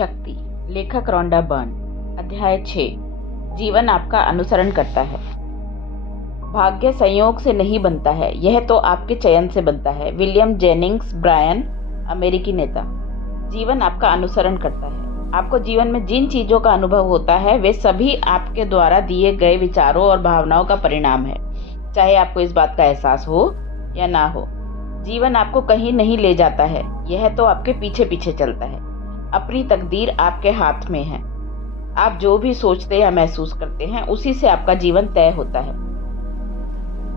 शक्ति, लेखक Rhonda Byrne. अध्याय 6। जीवन आपका अनुसरण करता है। भाग्य संयोग से नहीं बनता है, यह तो आपके चयन से बनता है। विलियम जेनिंग्स ब्रायन, अमेरिकी नेता। जीवन आपका अनुसरण करता है। आपको जीवन में जिन चीज़ों का अनुभव होता है वे सभी आपके द्वारा दिए गए विचारों और भावनाओं का परिणाम है, चाहे आपको इस बात का एहसास हो या ना हो। जीवन आपको कहीं नहीं ले जाता है, यह तो आपके पीछे पीछे चलता है। अपनी तकदीर आपके हाथ में है। आप जो भी सोचते या महसूस करते हैं उसी से आपका जीवन तय होता है।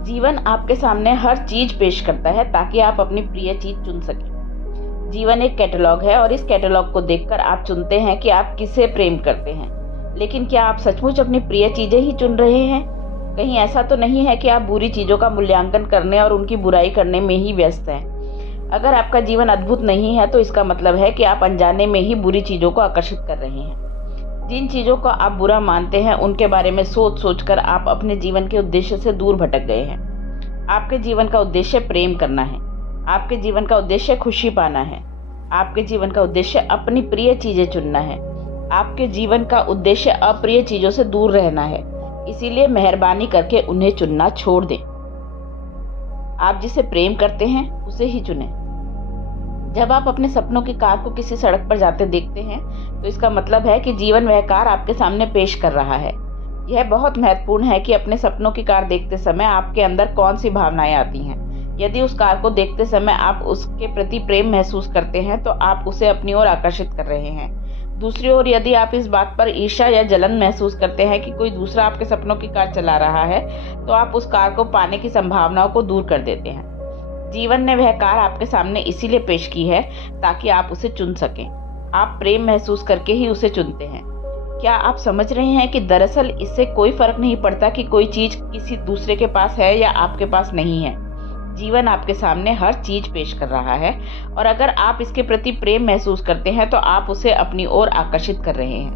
जीवन आपके सामने हर चीज पेश करता है ताकि आप अपनी प्रिय चीज चुन सकें। जीवन एक कैटलॉग है और इस कैटलॉग को देखकर आप चुनते हैं कि आप किसे प्रेम करते हैं। लेकिन क्या आप सचमुच अपनी प्रिय चीजें ही चुन रहे हैं? कहीं ऐसा तो नहीं है कि आप बुरी चीजों का मूल्यांकन करने और उनकी बुराई करने में ही व्यस्त हैं? अगर आपका जीवन अद्भुत नहीं है तो इसका मतलब है कि आप अनजाने में ही बुरी चीजों को आकर्षित कर रहे हैं। जिन चीजों को आप बुरा मानते हैं उनके बारे में सोच सोचकर आप अपने जीवन के उद्देश्य से दूर भटक गए हैं। आपके जीवन का उद्देश्य प्रेम करना है। आपके जीवन का उद्देश्य खुशी पाना है। आपके जीवन का उद्देश्य अपनी प्रिय चीजें चुनना है। आपके जीवन का उद्देश्य अप्रिय चीजों से दूर रहना है। इसीलिए मेहरबानी करके उन्हें चुनना छोड़ दें। आप जिसे प्रेम करते हैं उसे ही चुनें। जब आप अपने सपनों की कार को किसी सड़क पर जाते देखते हैं तो इसका मतलब है कि जीवन वह कार आपके सामने पेश कर रहा है। यह बहुत महत्वपूर्ण है कि अपने सपनों की कार देखते समय आपके अंदर कौन सी भावनाएं आती हैं। यदि उस कार को देखते समय आप उसके प्रति प्रेम महसूस करते हैं तो आप उसे अपनी ओर आकर्षित कर रहे हैं। दूसरी ओर यदि आप इस बात पर ईर्ष्या या जलन महसूस करते हैं कि कोई दूसरा आपके सपनों की कार चला रहा है तो आप उस कार को पाने की संभावनाओं को दूर कर देते हैं। जीवन ने वह कार आपके सामने इसीलिए पेश की है ताकि आप उसे चुन सकें। आप प्रेम महसूस करके ही उसे चुनते हैं। क्या आप समझ रहे हैं कि दरअसल इससे कोई फर्क नहीं पड़ता कि कोई चीज किसी दूसरे के पास है या आपके पास नहीं है। जीवन आपके सामने हर चीज पेश कर रहा है और अगर आप इसके प्रति प्रेम महसूस करते हैं तो आप उसे अपनी ओर आकर्षित कर रहे हैं।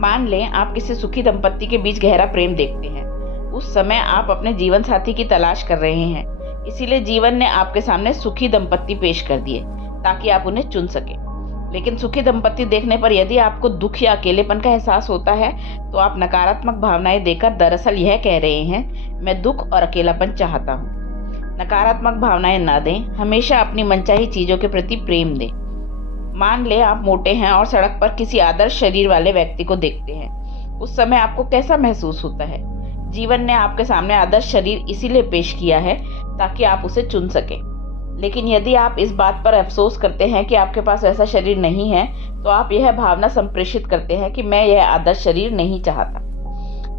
मान लें आप किसी सुखी दंपत्ति के बीच गहरा प्रेम देखते हैं। उस समय आप अपने जीवन साथी की तलाश कर रहे हैं। इसीलिए जीवन ने आपके सामने सुखी दंपत्ति पेश कर दिए ताकि आप उन्हें चुन सकें। लेकिन सुखी दंपत्ति देखने पर यदि आपको दुख या अकेलेपन का एहसास होता है तो आप नकारात्मक भावनाएं देकर दरअसल यह कह रहे हैं, मैं दुख और अकेलापन चाहता हूँ। नकारात्मक भावनाएं ना दें, हमेशा अपनी मनचाही चीजों के प्रति प्रेम दें। मान ले आप मोटे हैं और सड़क पर किसी आदर्श शरीर वाले व्यक्ति को देखते हैं। उस समय आपको कैसा महसूस होता है? जीवन ने आपके सामने आदर्श शरीर इसीलिए पेश किया है ताकि आप उसे चुन सकें। लेकिन यदि आप इस बात पर अफसोस करते हैं कि आपके पास ऐसा शरीर नहीं है तो आप यह भावना संप्रेषित करते हैं कि मैं यह आदर्श शरीर नहीं चाहता।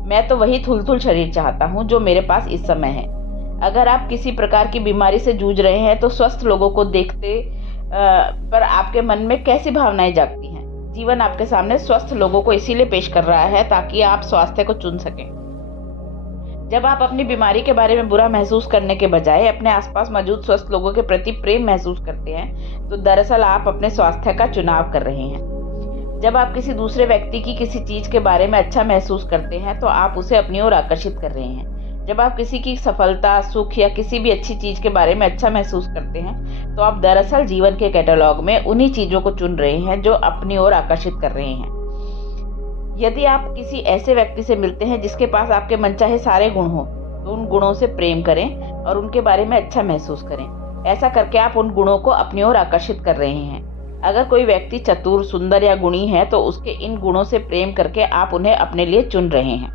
मैं तो वही थुलथुल शरीर चाहता हूँ जो मेरे पास इस समय है। अगर आप किसी प्रकार की बीमारी से जूझ रहे हैं तो स्वस्थ लोगों को देखते पर आपके मन में कैसी भावनाएं जागती हैं? जीवन आपके सामने स्वस्थ लोगों को इसीलिए पेश कर रहा है ताकि आप स्वास्थ्य को चुन सकें। जब आप अपनी बीमारी के बारे में बुरा महसूस करने के बजाय अपने आसपास मौजूद स्वस्थ लोगों के प्रति प्रेम महसूस करते हैं तो दरअसल आप अपने स्वास्थ्य का चुनाव कर रहे हैं। जब आप किसी दूसरे व्यक्ति की किसी चीज के बारे में अच्छा महसूस करते हैं तो आप उसे अपनी ओर आकर्षित कर रहे हैं। जब आप किसी की सफलता, सुख या किसी भी अच्छी चीज के बारे में अच्छा महसूस करते हैं तो आप दरअसल जीवन के कैटलॉग में उन्हीं चीजों को चुन रहे हैं जो अपनी ओर आकर्षित कर रहे हैं। यदि आप किसी ऐसे व्यक्ति से मिलते हैं जिसके पास आपके मनचाहे सारे गुण हो तो उन गुणों से प्रेम करें और उनके बारे में अच्छा महसूस करें। ऐसा करके आप उन गुणों को अपनी ओर आकर्षित कर रहे हैं। अगर कोई व्यक्ति चतुर, सुंदर या गुणी है तो उसके इन गुणों से प्रेम करके आप उन्हें अपने लिए चुन रहे हैं।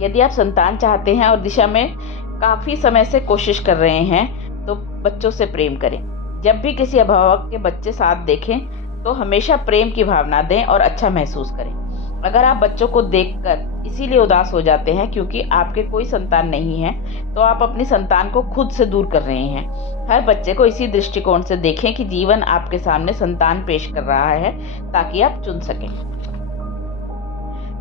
यदि आप संतान चाहते हैं और दिशा में काफी समय से कोशिश कर रहे हैं तो बच्चों से प्रेम करें। जब भी किसी अभिभावक के बच्चे साथ देखें तो हमेशा प्रेम की भावना दें और अच्छा महसूस करें। अगर आप बच्चों को देखकर इसीलिए उदास हो जाते हैं क्योंकि आपके कोई संतान नहीं है तो आप अपनी संतान को खुद से दूर कर रहे हैं। हर बच्चे को इसी दृष्टिकोण से देखें कि जीवन आपके सामने संतान पेश कर रहा है ताकि आप चुन सकें।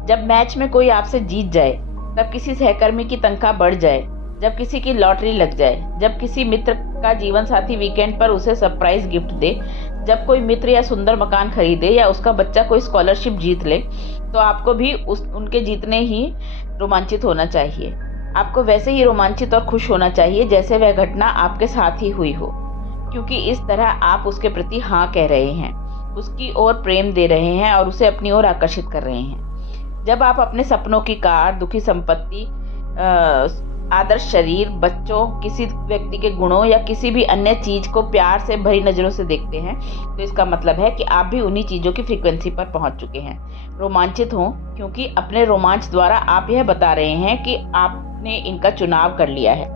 जब मैच में कोई आपसे जीत जाए, तब किसी सहकर्मी की तनख्वाह बढ़ जाए, जब किसी की लॉटरी लग जाए, जब किसी मित्र का जीवन साथी वीकेंड पर उसे सरप्राइज गिफ्ट दे, जब कोई मित्र या सुंदर मकान खरीदे या उसका बच्चा कोई स्कॉलरशिप जीत ले तो आपको भी उनके जीतने ही रोमांचित होना चाहिए। आपको वैसे ही रोमांचित और खुश होना चाहिए जैसे वह घटना आपके साथ ही हुई हो, क्योंकि इस तरह आप उसके प्रति हाँ कह रहे हैं। उसकी ओर प्रेम दे रहे हैं और उसे अपनी ओर आकर्षित कर रहे हैं। जब आप अपने सपनों की कार, दुखी संपत्ति, आदर्श शरीर, बच्चों, किसी व्यक्ति के गुणों या किसी भी अन्य चीज को प्यार से भरी नजरों से देखते हैं, तो इसका मतलब है कि आप भी उन्हीं चीजों की फ्रीक्वेंसी पर पहुंच चुके हैं। रोमांचित हों, क्योंकि अपने रोमांच द्वारा आप यह बता रहे हैं कि आपने इनका चुनाव कर लिया है।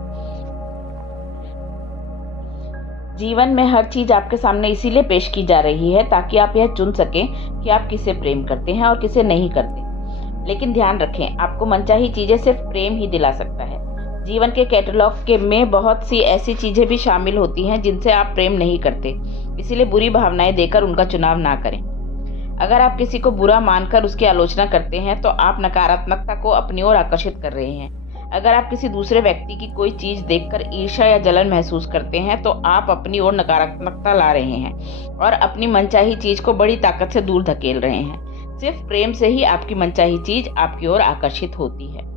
जीवन में हर चीज आपके सामने इसीलिए पेश की जा रही है ताकि आप यह चुन सकें कि आप किसे प्रेम करते हैं और किसे नहीं करते। लेकिन ध्यान रखें, आपको मनचाही चीजें सिर्फ प्रेम ही दिला सकता है। जीवन के कैटलॉग के में बहुत सी ऐसी चीजें भी शामिल होती हैं जिनसे आप प्रेम नहीं करते, इसीलिए बुरी भावनाएं देकर उनका चुनाव ना करें। अगर आप किसी को बुरा मानकर उसकी आलोचना करते हैं तो आप नकारात्मकता को अपनी ओर आकर्षित कर रहे हैं। अगर आप किसी दूसरे व्यक्ति की कोई चीज देखकर ईर्ष्या या जलन महसूस करते हैं तो आप अपनी ओर नकारात्मकता ला रहे हैं और अपनी मनचाही चीज को बड़ी ताकत से दूर धकेल रहे हैं। सिर्फ प्रेम से ही आपकी मनचाही चीज आपकी ओर आकर्षित होती है।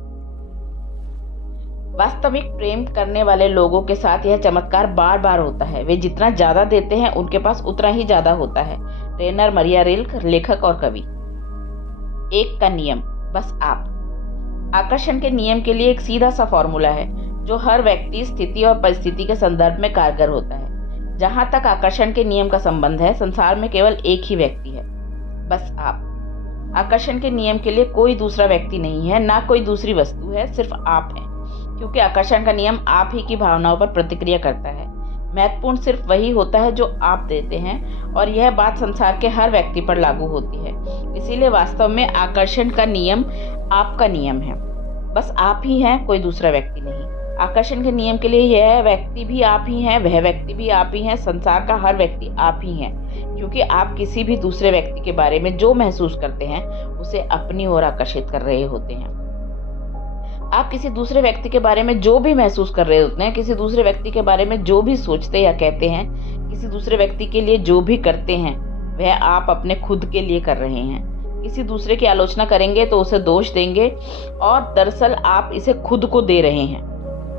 वास्तविक प्रेम करने वाले लोगों के साथ यह चमत्कार बार बार होता है। वे जितना ज्यादा देते हैं उनके पास उतना ही ज्यादा होता है। रेनर मरिया रिल्क, लेखक और कवि। एक का नियम, बस आप। आकर्षण के नियम के लिए एक सीधा सा फॉर्मूला है जो हर व्यक्ति, स्थिति और परिस्थिति के संदर्भ में कारगर होता है। जहां तक आकर्षण के नियम का संबंध है, संसार में केवल एक ही व्यक्ति है, बस आप। आकर्षण के नियम के लिए कोई दूसरा व्यक्ति नहीं है, ना कोई दूसरी वस्तु है, सिर्फ आप हैं। क्योंकि आकर्षण का नियम आप ही की भावनाओं पर प्रतिक्रिया करता है। महत्वपूर्ण सिर्फ वही होता है जो आप देते हैं, और यह बात संसार के हर व्यक्ति पर लागू होती है। इसीलिए वास्तव में आकर्षण का नियम आपका नियम है, बस आप ही हैं, कोई दूसरा व्यक्ति नहीं। आकर्षण के नियम के लिए यह व्यक्ति भी आप ही हैं, वह व्यक्ति भी आप ही हैं, संसार का हर व्यक्ति आप ही है। क्योंकि आप किसी भी दूसरे व्यक्ति के बारे में जो महसूस करते हैं उसे अपनी ओर आकर्षित कर रहे होते हैं। आप किसी दूसरे व्यक्ति के बारे में जो भी महसूस कर रहे होते हैं, किसी दूसरे व्यक्ति के बारे में जो भी सोचते या कहते हैं, किसी दूसरे व्यक्ति के लिए जो भी करते हैं, वह आप अपने खुद के लिए कर रहे हैं। किसी दूसरे की आलोचना करेंगे तो उसे दोष देंगे, और दरअसल आप इसे खुद को दे रहे हैं।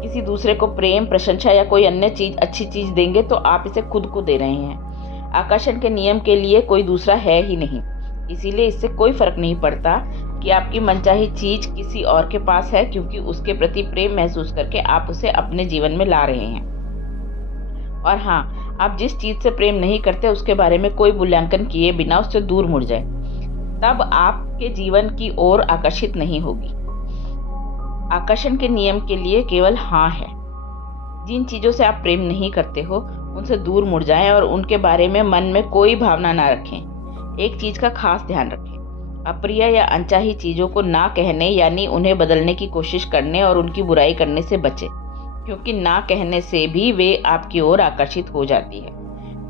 किसी दूसरे को प्रेम, प्रशंसा या कोई अन्य चीज, अच्छी चीज देंगे तो आप इसे खुद को दे रहे हैं। आकर्षण के नियम के लिए कोई दूसरा है ही नहीं, इसीलिए इससे कोई फर्क नहीं पड़ता कि आपकी मनचाही चीज किसी और के पास है, क्योंकि उसके प्रति प्रेम महसूस करके आप उसे अपने जीवन में ला रहे हैं। और हाँ, आप जिस चीज से प्रेम नहीं करते उसके बारे में कोई मूल्यांकन किए बिना उससे दूर मुड़ जाए, तब आपके जीवन की ओर आकर्षित नहीं होगी। आकर्षण के नियम के लिए केवल हाँ है। जिन चीजों से आप प्रेम नहीं करते हो उनसे दूर मुड़ जाएं और उनके बारे में मन में कोई भावना ना रखें। एक चीज का खास ध्यान रखें, अप्रिय या अनचाही चीजों को ना कहने, यानी उन्हें बदलने की कोशिश करने और उनकी बुराई करने से बचें, क्योंकि ना कहने से भी वे आपकी ओर आकर्षित हो जाती है।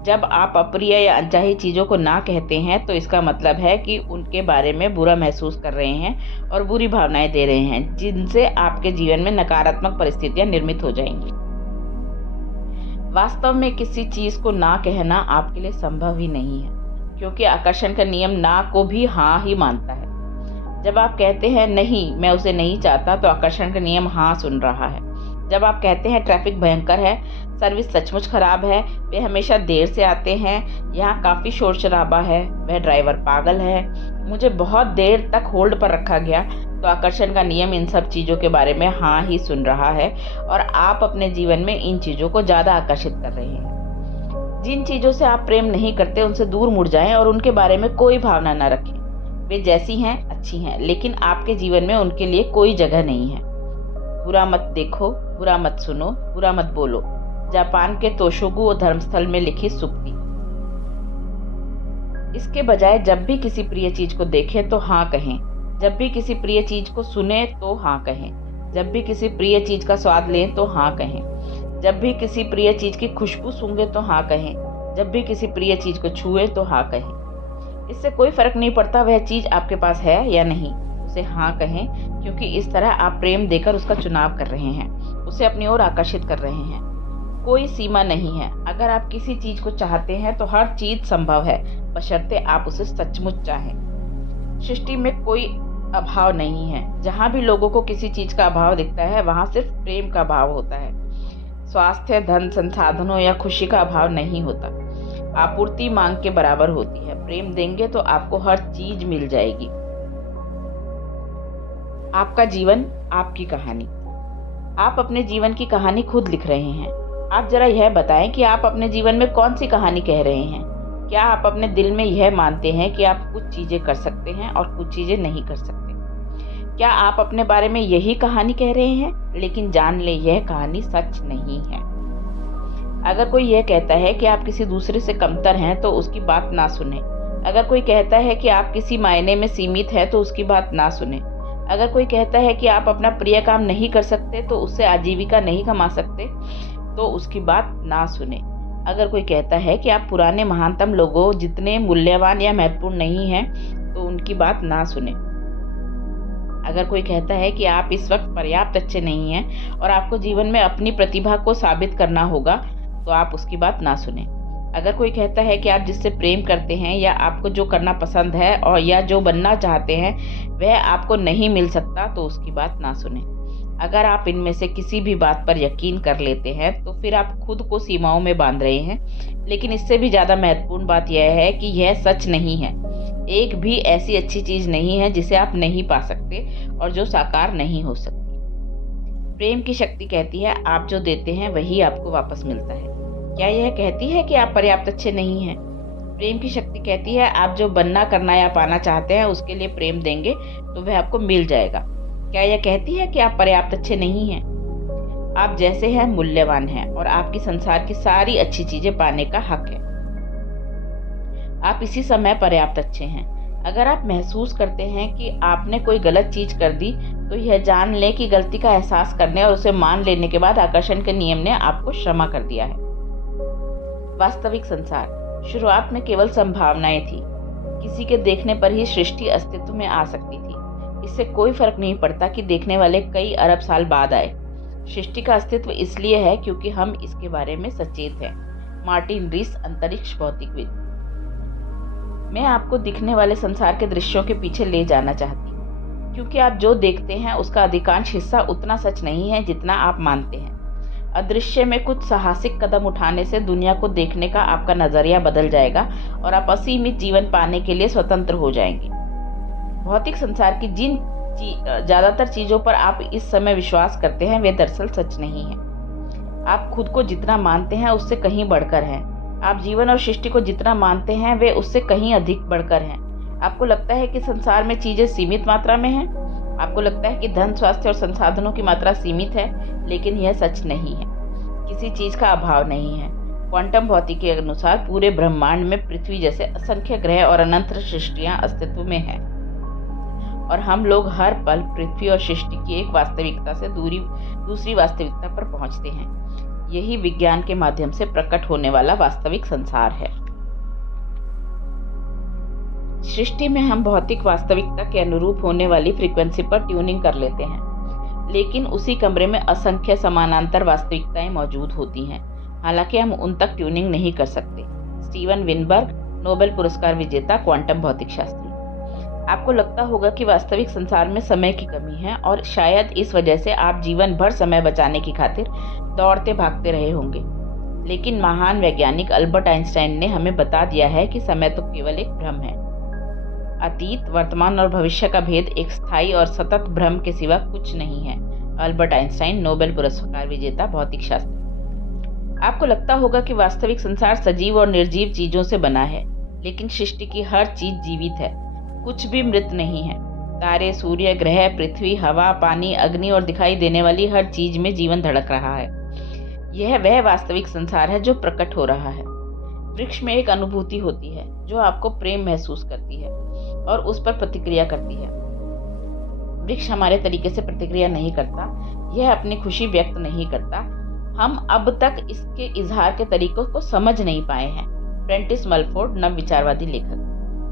जब आप अप्रिय या अनचाही चीजों को ना कहते हैं तो इसका मतलब है कि उनके बारे में बुरा महसूस कर रहे हैं और बुरी भावनाएं दे रहे हैं, जिनसे आपके जीवन में नकारात्मक परिस्थितियां निर्मित हो जाएंगी। वास्तव में किसी चीज को ना कहना आपके लिए संभव ही नहीं है, क्योंकि आकर्षण का नियम ना को भी हाँ ही मानता है। जब आप कहते हैं नहीं, मैं उसे नहीं चाहता, तो आकर्षण का नियम हाँ सुन रहा है। जब आप कहते हैं ट्रैफिक भयंकर है, सर्विस सचमुच खराब है, वे हमेशा देर से आते हैं, यहाँ काफी शोर शराबा है, वह ड्राइवर पागल है, मुझे बहुत देर तक होल्ड पर रखा गया, तो आकर्षण का नियम इन सब चीजों के बारे में हाँ ही सुन रहा है और आप अपने जीवन में इन चीजों को ज्यादा आकर्षित कर रहे हैं। जिन चीजों से आप प्रेम नहीं करते उनसे दूर मुड़ जाएं और उनके बारे में कोई भावना न रखें। वे जैसी हैं अच्छी हैं, लेकिन आपके जीवन में उनके लिए कोई जगह नहीं है। बुरा मत देखो, बुरा मत सुनो, बुरा मत बोलो। जापान के तोशोगु धर्मस्थल में लिखी सूक्ति। इसके बजाय जब भी किसी प्रिय चीज को देखें तो हाँ कहें, जब भी किसी प्रिय चीज को सुने तो हाँ कहें, जब भी किसी प्रिय चीज का स्वाद लें तो हाँ कहें, जब भी किसी प्रिय चीज की खुशबू सूंघे तो हाँ कहें, जब भी किसी प्रिय चीज को छुए तो हाँ कहें। इससे कोई फर्क नहीं पड़ता वह चीज आपके पास है या नहीं, उसे हाँ कहें, क्योंकि इस तरह आप प्रेम देकर उसका चुनाव कर रहे हैं, उसे अपनी ओर आकर्षित कर रहे हैं। कोई सीमा नहीं है। अगर आप किसी चीज को चाहते हैं तो हर चीज संभव है, बशर्ते आप उसे सचमुच चाहें। सृष्टि में कोई अभाव नहीं है। जहाँ भी लोगों को किसी चीज का अभाव दिखता है वहाँ सिर्फ प्रेम का अभाव होता है। स्वास्थ्य, धन, संसाधनों या खुशी का अभाव नहीं होता। आपूर्ति मांग के बराबर होती है। प्रेम देंगे तो आपको हर चीज मिल जाएगी। आपका जीवन, आपकी कहानी। आप अपने जीवन की कहानी खुद लिख रहे हैं। आप जरा यह बताएं कि आप अपने जीवन में कौन सी कहानी कह रहे हैं। क्या आप अपने दिल में यह मानते हैं कि आप कुछ चीजें कर सकते हैं और कुछ चीजें नहीं कर सकते? क्या आप अपने बारे में यही कहानी कह रहे हैं? लेकिन जान ले, यह कहानी सच नहीं है। अगर कोई यह कहता है कि आप किसी दूसरे से कमतर हैं तो उसकी बात ना सुने। अगर कोई कहता है कि आप किसी मायने में सीमित हैं तो उसकी बात ना सुने। अगर कोई कहता है कि आप अपना प्रिय काम नहीं कर सकते, तो उससे आजीविका नहीं कमा सकते, तो उसकी बात ना सुने। अगर कोई कहता है कि आप पुराने महानतम लोगों जितने मूल्यवान या महत्वपूर्ण नहीं हैं, तो उनकी बात ना सुने। अगर कोई कहता है कि आप इस वक्त पर्याप्त अच्छे नहीं हैं और आपको जीवन में अपनी प्रतिभा को साबित करना होगा, तो आप उसकी बात ना सुने। अगर कोई कहता है कि आप जिससे प्रेम करते हैं या आपको जो करना पसंद है और या जो बनना चाहते हैं वह आपको नहीं मिल सकता, तो उसकी बात ना सुने। अगर आप इनमें से किसी भी बात पर यकीन कर लेते हैं तो फिर आप खुद को सीमाओं में बांध रहे हैं। लेकिन इससे भी ज़्यादा महत्वपूर्ण बात यह है कि यह सच नहीं है। एक भी ऐसी अच्छी चीज़ नहीं है जिसे आप नहीं पा सकते और जो साकार नहीं हो सकती। प्रेम की शक्ति कहती है, आप जो देते हैं वही आपको वापस मिलता है। क्या यह कहती है कि आप पर्याप्त अच्छे नहीं हैं? प्रेम की शक्ति कहती है, आप जो बनना, करना या पाना चाहते हैं उसके लिए प्रेम देंगे तो वह आपको मिल जाएगा। क्या यह कहती है कि आप पर्याप्त अच्छे नहीं हैं? आप जैसे हैं मूल्यवान हैं और आपकी संसार की सारी अच्छी चीजें पाने का हक है। आप इसी समय पर्याप्त अच्छे हैं। अगर आप महसूस करते हैं कि आपने कोई गलत चीज कर दी, तो यह जान लें कि गलती का एहसास करने और उसे मान लेने के बाद आकर्षण के नियम ने आपको क्षमा कर दिया है। वास्तविक संसार। शुरुआत में केवल संभावनाएं थी। किसी के देखने पर ही सृष्टि अस्तित्व में आ सकती थी। इससे कोई फर्क नहीं पड़ता कि देखने वाले कई अरब साल बाद आए। सृष्टि का अस्तित्व इसलिए है क्योंकि हम इसके बारे में सचेत हैं। मार्टिन रीस, अंतरिक्ष भौतिकविद। मैं आपको दिखने वाले संसार के दृश्यों के पीछे ले जाना चाहती हूँ, क्योंकि आप जो देखते हैं उसका अधिकांश हिस्सा उतना सच नहीं है जितना आप मानते हैं। अदृश्य में कुछ साहसिक कदम उठाने से दुनिया को देखने का आपका नजरिया बदल जाएगा और आप असीमित जीवन पाने के लिए स्वतंत्र हो जाएंगे। भौतिक संसार की जिन ज्यादातर चीजों पर आप इस समय विश्वास करते हैं वे दरअसल सच नहीं है। आप खुद को जितना मानते हैं उससे कहीं बढ़कर हैं। आप जीवन और सृष्टि को जितना मानते हैं वे उससे कहीं अधिक बढ़कर हैं। आपको लगता है कि संसार में चीजें सीमित मात्रा में हैं। आपको लगता है कि धन, स्वास्थ्य और संसाधनों की मात्रा सीमित है, लेकिन यह सच नहीं है। किसी चीज का अभाव नहीं है। क्वांटम भौतिकी के अनुसार पूरे ब्रह्मांड में पृथ्वी जैसे असंख्य ग्रह और अनंत सृष्टियां अस्तित्व में हैं, और हम लोग हर पल पृथ्वी और सृष्टि की एक वास्तविकता से दूसरी वास्तविकता पर पहुंचते हैं। यही विज्ञान के माध्यम से प्रकट होने वाला वास्तविक संसार है। सृष्टि में हम भौतिक वास्तविकता के अनुरूप होने वाली फ्रीक्वेंसी पर ट्यूनिंग कर लेते हैं, लेकिन उसी कमरे में असंख्य समानांतर वास्तविकताएं मौजूद होती हैं। हालांकि हम उन तक ट्यूनिंग नहीं कर सकते। स्टीवन विनबर्ग, नोबेल पुरस्कार विजेता क्वांटम भौतिक शास्त्री। आपको लगता होगा कि वास्तविक संसार में समय की कमी है और शायद इस वजह से आप जीवन भर समय बचाने की खातिर दौड़ते भागते रहे होंगे। लेकिन महान वैज्ञानिक अल्बर्ट आइंस्टाइन ने हमें बता दिया है कि समय तो केवल एक भ्रम है। अतीत, वर्तमान और भविष्य का भेद एक स्थायी और सतत भ्रम के सिवा कुछ नहीं है। अल्बर्ट आइंस्टाइन, नोबेल पुरस्कार विजेता भौतिक शास्त्री। आपको लगता होगा कि वास्तविक संसार सजीव और निर्जीव चीजों से बना है, लेकिन सृष्टि की हर चीज जीवित है। कुछ भी मृत नहीं है। तारे, सूर्य, ग्रह, पृथ्वी, हवा, पानी, अग्नि और दिखाई देने वाली हर चीज में जीवन धड़क रहा है। यह वह वास्तविक संसार है जो प्रकट हो रहा है। वृक्ष में एक अनुभूति होती है जो आपको प्रेम महसूस करती है और उस पर प्रतिक्रिया करती है। वृक्ष हमारे तरीके से प्रतिक्रिया नहीं करता, यह अपनी खुशी व्यक्त नहीं करता। हम अब तक इसके इजहार के तरीकों को समझ नहीं पाए हैं। प्रेंटिस मलफोर्ड, नव विचारवादी लेखक।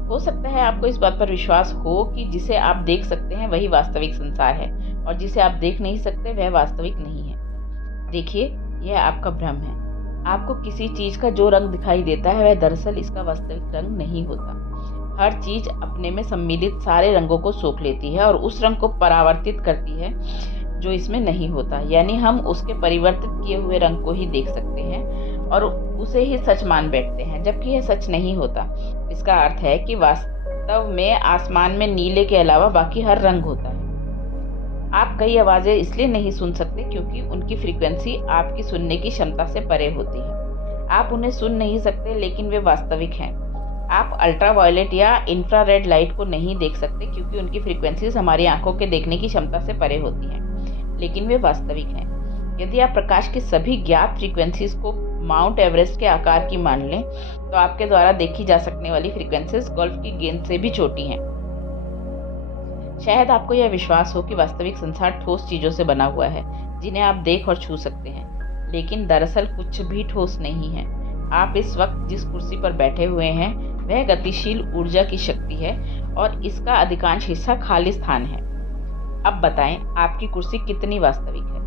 हो सकता है आपको इस बात पर विश्वास हो कि जिसे आप देख सकते हैं वही वास्तविक संसार है और जिसे आप देख नहीं सकते वह वास्तविक नहीं है। देखिए, यह आपका भ्रम है। आपको किसी चीज का जो रंग दिखाई देता है वह दरअसल इसका वास्तविक रंग नहीं होता। हर चीज अपने में सम्मिलित सारे रंगों को सोख लेती है और उस रंग को परावर्तित करती है जो इसमें नहीं होता। यानी हम उसके परिवर्तित किए हुए रंग को ही देख सकते हैं और उसे ही सच मान बैठते हैं, जबकि यह सच नहीं होता। इसका अर्थ है कि वास्तव में आसमान में नीले के अलावा बाकी हर रंग होता है। आप कई आवाज़ें इसलिए नहीं सुन सकते क्योंकि उनकी फ्रीक्वेंसी आपकी सुनने की क्षमता से परे होती है। आप उन्हें सुन नहीं सकते, लेकिन वे वास्तविक हैं। आप अल्ट्रावायलेट या इंफ्रारेड लाइट को नहीं देख सकते क्योंकि उनकी फ्रीक्वेंसीज हमारी आंखों के देखने की क्षमता से परे होती हैं, लेकिन वे वास्तविक हैं। यदि आप प्रकाश की सभी ज्ञात फ्रीक्वेंसीज को माउंट एवरेस्ट के आकार की मान लें, तो आपके द्वारा देखी जा सकने वाली फ्रीक्वेंसीज गोल्फ की गेंद से भी छोटी हैं। शायद आपको यह विश्वास हो कि वास्तविक संसार ठोस चीजों से बना हुआ है जिन्हें आप देख और छू सकते हैं, लेकिन दरअसल कुछ भी ठोस नहीं है। आप इस वक्त जिस कुर्सी पर बैठे हुए हैं वह गतिशील ऊर्जा की शक्ति है और इसका अधिकांश हिस्सा खाली स्थान है। अब बताएं, आपकी कुर्सी कितनी वास्तविक है?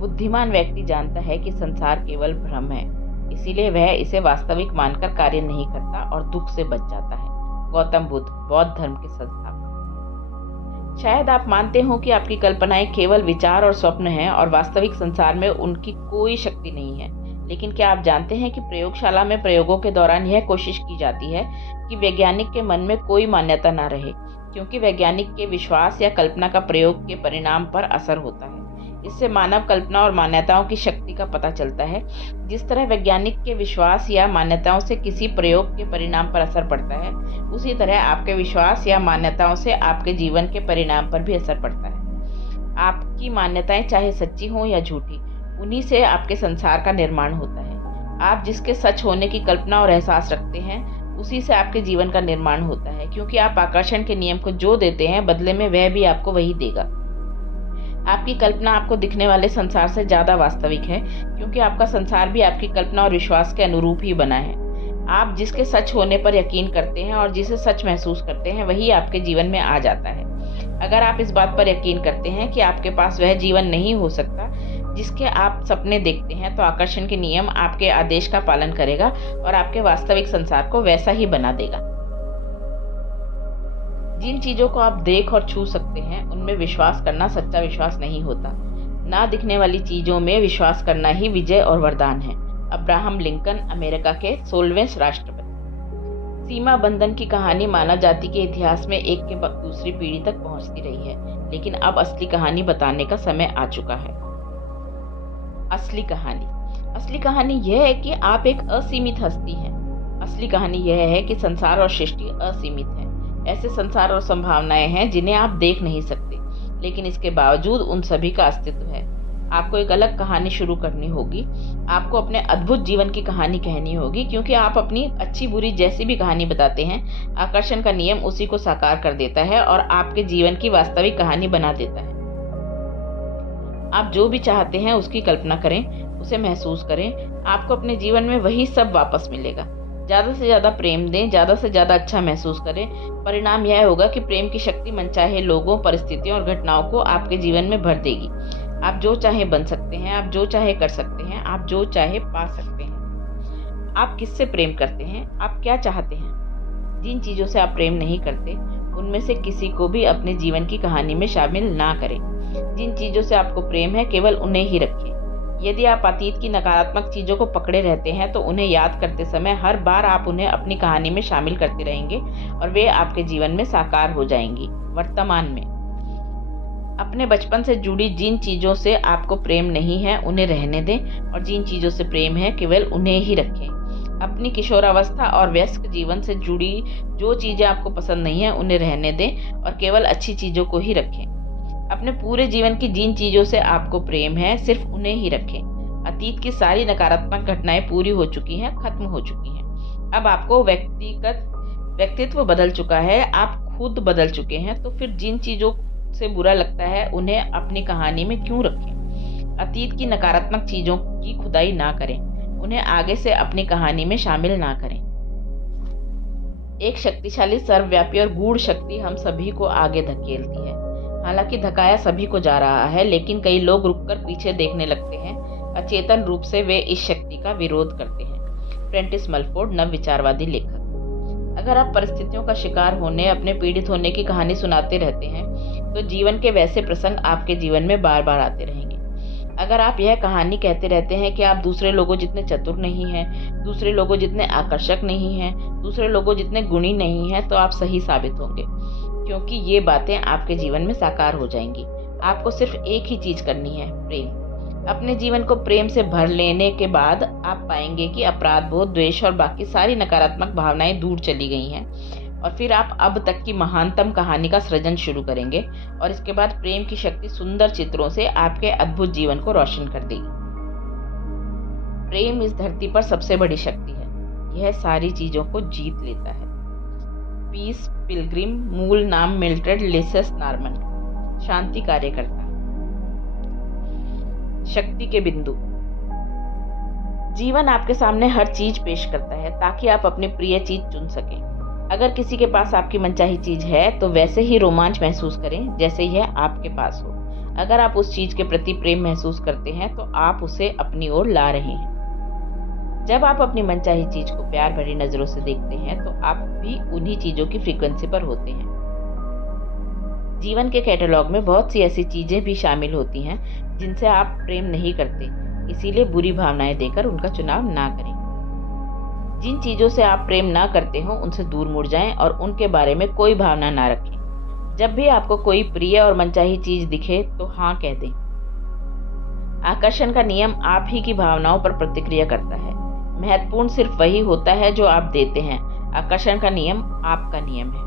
बुद्धिमान व्यक्ति जानता है कि संसार केवल भ्रम है, इसीलिए वह इसे वास्तविक मानकर कार्य नहीं करता और दुख से बच जाता है। गौतम बुद्ध, बौद्ध धर्म के संस्थापक। शायद आप मानते हो कि आपकी कल्पनाएं केवल विचार और स्वप्न हैं और वास्तविक संसार में उनकी कोई शक्ति नहीं है, लेकिन क्या आप जानते हैं कि प्रयोगशाला में प्रयोगों के दौरान यह कोशिश की जाती है कि वैज्ञानिक के मन में कोई मान्यता न रहे, क्योंकि वैज्ञानिक के विश्वास या कल्पना का प्रयोग के परिणाम पर असर होता है। इससे मानव कल्पना और मान्यताओं की शक्ति का पता चलता है। जिस तरह वैज्ञानिक के विश्वास या मान्यताओं से किसी प्रयोग के परिणाम पर असर पड़ता है, उसी तरह आपके विश्वास या मान्यताओं से आपके जीवन के परिणाम पर भी असर पड़ता है। आपकी मान्यताएं चाहे सच्ची हों या झूठी, उन्हीं से आपके संसार का निर्माण होता है। आप जिसके सच होने की कल्पना और एहसास रखते हैं, उसी से आपके जीवन का निर्माण होता है, क्योंकि आप आकर्षण के नियम को जो देते हैं, बदले में वह भी आपको वही देगा। आपकी कल्पना आपको दिखने वाले संसार से ज़्यादा वास्तविक है, क्योंकि आपका संसार भी आपकी कल्पना और विश्वास के अनुरूप ही बना है। आप जिसके सच होने पर यकीन करते हैं और जिसे सच महसूस करते हैं, वही आपके जीवन में आ जाता है। अगर आप इस बात पर यकीन करते हैं कि आपके पास वह जीवन नहीं हो सकता जिसके आप सपने देखते हैं, तो आकर्षण के नियम आपके आदेश का पालन करेगा और आपके वास्तविक संसार को वैसा ही बना देगा। जिन चीजों को आप देख और छू सकते हैं, उनमें विश्वास करना सच्चा विश्वास नहीं होता। ना दिखने वाली चीजों में विश्वास करना ही विजय और वरदान है। अब्राहम लिंकन, अमेरिका के 16वें राष्ट्रपति। सीमा बंधन की कहानी मानव जाति के इतिहास में एक के बाद दूसरी पीढ़ी तक पहुंचती रही है, लेकिन अब असली कहानी बताने का समय आ चुका है। असली कहानी यह है कि आप एक असीमित हस्ती हैं। असली कहानी यह है कि संसार और सृष्टि असीमित है। ऐसे संसार और संभावनाएं हैं जिन्हें आप देख नहीं सकते, लेकिन इसके बावजूद उन सभी का अस्तित्व है। आपको एक अलग कहानी शुरू करनी होगी। आपको अपने अद्भुत जीवन की कहानी कहनी होगी, क्योंकि आप अपनी अच्छी बुरी जैसी भी कहानी बताते हैं, आकर्षण का नियम उसी को साकार कर देता है और आपके जीवन की वास्तविक कहानी बना देता है। आप जो भी चाहते हैं उसकी कल्पना करें, उसे महसूस करें। आपको अपने जीवन में वही सब वापस मिलेगा। ज़्यादा से ज़्यादा प्रेम दें, ज़्यादा से ज़्यादा अच्छा महसूस करें। परिणाम यह होगा कि प्रेम की शक्ति मनचाहे लोगों, परिस्थितियों और घटनाओं को आपके जीवन में भर देगी। आप जो चाहे बन सकते हैं, आप जो चाहे कर सकते हैं, आप जो चाहे पा सकते हैं। आप किससे प्रेम करते हैं? आप क्या चाहते हैं? जिन चीज़ों से आप प्रेम नहीं करते, उनमें से किसी को भी अपने जीवन की कहानी में शामिल ना करें। जिन चीज़ों से आपको प्रेम है, केवल उन्हें ही रखें। यदि आप अतीत की नकारात्मक चीज़ों को पकड़े रहते हैं, तो उन्हें याद करते समय हर बार आप उन्हें अपनी कहानी में शामिल करते रहेंगे और वे आपके जीवन में साकार हो जाएंगी। वर्तमान में अपने बचपन से जुड़ी जिन चीज़ों से आपको प्रेम नहीं है, उन्हें रहने दें और जिन चीज़ों से प्रेम है, केवल उन्हें ही रखें। अपनी किशोरावस्था और वयस्क जीवन से जुड़ी जो चीज़ें आपको पसंद नहीं है, उन्हें रहने दें और केवल अच्छी चीज़ों को ही रखें। अपने पूरे जीवन की जिन चीज़ों से आपको प्रेम है, सिर्फ उन्हें ही रखें। अतीत की सारी नकारात्मक घटनाएं पूरी हो चुकी हैं, खत्म हो चुकी हैं। अब आपको व्यक्तित्व बदल चुका है, आप खुद बदल चुके हैं, तो फिर जिन चीज़ों से बुरा लगता है, उन्हें अपनी कहानी में क्यों रखें? अतीत की नकारात्मक चीज़ों की खुदाई ना करें, उन्हें आगे से अपनी कहानी में शामिल ना करें। एक शक्तिशाली, सर्वव्यापी और गूढ़ शक्ति हम सभी को आगे धकेलती है। हालांकि धकाया सभी को जा रहा है, लेकिन कई लोग रुककर पीछे देखने लगते हैं। अचेतन रूप से वे इस शक्ति का विरोध करते हैं। प्रेंटिस मलफोर्ड, नव विचारवादी लेखक। अगर आप परिस्थितियों का शिकार होने, अपने पीड़ित होने की कहानी सुनाते रहते हैं, तो जीवन के वैसे प्रसंग आपके जीवन में बार बार आते रहेंगे। अगर आप यह कहानी कहते रहते हैं कि आप दूसरे लोगों जितने चतुर नहीं हैं, दूसरे लोगों जितने आकर्षक नहीं हैं, दूसरे लोगों जितने गुणी नहीं हैं, तो आप सही साबित होंगे, क्योंकि ये बातें आपके जीवन में साकार हो जाएंगी। आपको सिर्फ एक ही चीज करनी है, प्रेम। अपने जीवन को प्रेम से भर लेने के बाद आप पाएंगे कि अपराध बोध, द्वेष और बाकी सारी नकारात्मक भावनाएं दूर चली गई हैं, और फिर आप अब तक की महानतम कहानी का सृजन शुरू करेंगे, और इसके बाद प्रेम की शक्ति सुंदर चित्रों से आपके अद्भुत जीवन को रोशन कर देगी। प्रेम इस धरती पर सबसे बड़ी शक्ति है। यह सारी चीजों को जीत लेता है। पीस पिलग्रिम, मूल नाम मिल्ट्रेड लेसेस नॉर्मन, शांति कार्यकर्ता। शक्ति के बिंदु। जीवन आपके सामने हर चीज पेश करता है ताकि आप अपनी प्रिय चीज चुन सकें। अगर किसी के पास आपकी मनचाही चीज है तो वैसे ही रोमांच महसूस करें जैसे यह आपके पास हो। अगर आप उस चीज के प्रति प्रेम महसूस करते हैं तो आप उसे अपनी ओर ला रहे हैं। जब आप अपनी मनचाही चीज को प्यार भरी नजरों से देखते हैं तो आप भी उन्हीं चीजों की फ्रीक्वेंसी पर होते हैं। जीवन के कैटलॉग में बहुत सी ऐसी चीजें भी शामिल होती हैं जिनसे आप प्रेम नहीं करते, इसीलिए बुरी भावनाएं देकर उनका चुनाव ना करें। जिन चीजों से आप प्रेम ना करते हो उनसे दूर मुड़ जाएं और उनके बारे में कोई भावना ना रखें। जब भी आपको कोई प्रिय और मनचाही चीज दिखे तो हाँ कह दें। आकर्षण का नियम आप ही की भावनाओं पर प्रतिक्रिया करता है। महत्वपूर्ण सिर्फ वही होता है जो आप देते हैं। आकर्षण का नियम आपका नियम है।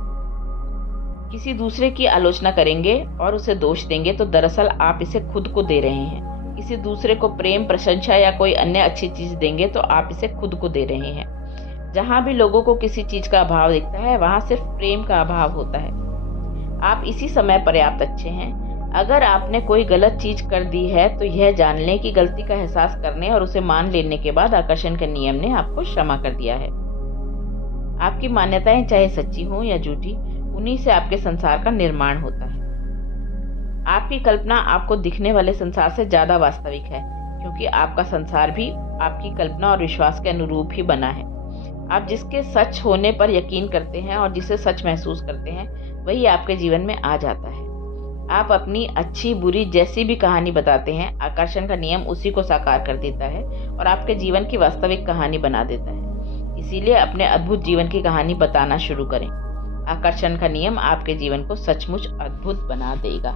किसी दूसरे की आलोचना करेंगे और उसे दोष देंगे तो दरअसल आप इसे खुद को दे रहे हैं। किसी दूसरे को प्रेम, प्रशंसा या कोई अन्य अच्छी चीज देंगे तो आप इसे खुद को दे रहे हैं। जहां भी लोगों को किसी चीज का अभाव दिखता है वहां सिर्फ प्रेम का अभाव होता है। आप इसी समय पर्याप्त अच्छे हैं। अगर आपने कोई गलत चीज कर दी है तो यह जानने की गलती का एहसास करने और उसे मान लेने के बाद आकर्षण के नियम ने आपको क्षमा कर दिया है। आपकी मान्यताएं चाहे सच्ची हों या झूठी, उन्हीं से आपके संसार का निर्माण होता है। आपकी कल्पना आपको दिखने वाले संसार से ज्यादा वास्तविक है, क्योंकि आपका संसार भी आपकी कल्पना और विश्वास के अनुरूप ही बना है। आप जिसके सच होने पर यकीन करते हैं और जिसे सच महसूस करते हैं वही आपके जीवन में आ जाता है। आप अपनी अच्छी बुरी जैसी भी कहानी बताते हैं, आकर्षण का नियम उसी को साकार कर देता है और आपके जीवन की वास्तविक कहानी बना देता है। इसीलिए अपने अद्भुत जीवन की कहानी बताना शुरू करें। आकर्षण का नियम आपके जीवन को सचमुच अद्भुत बना देगा।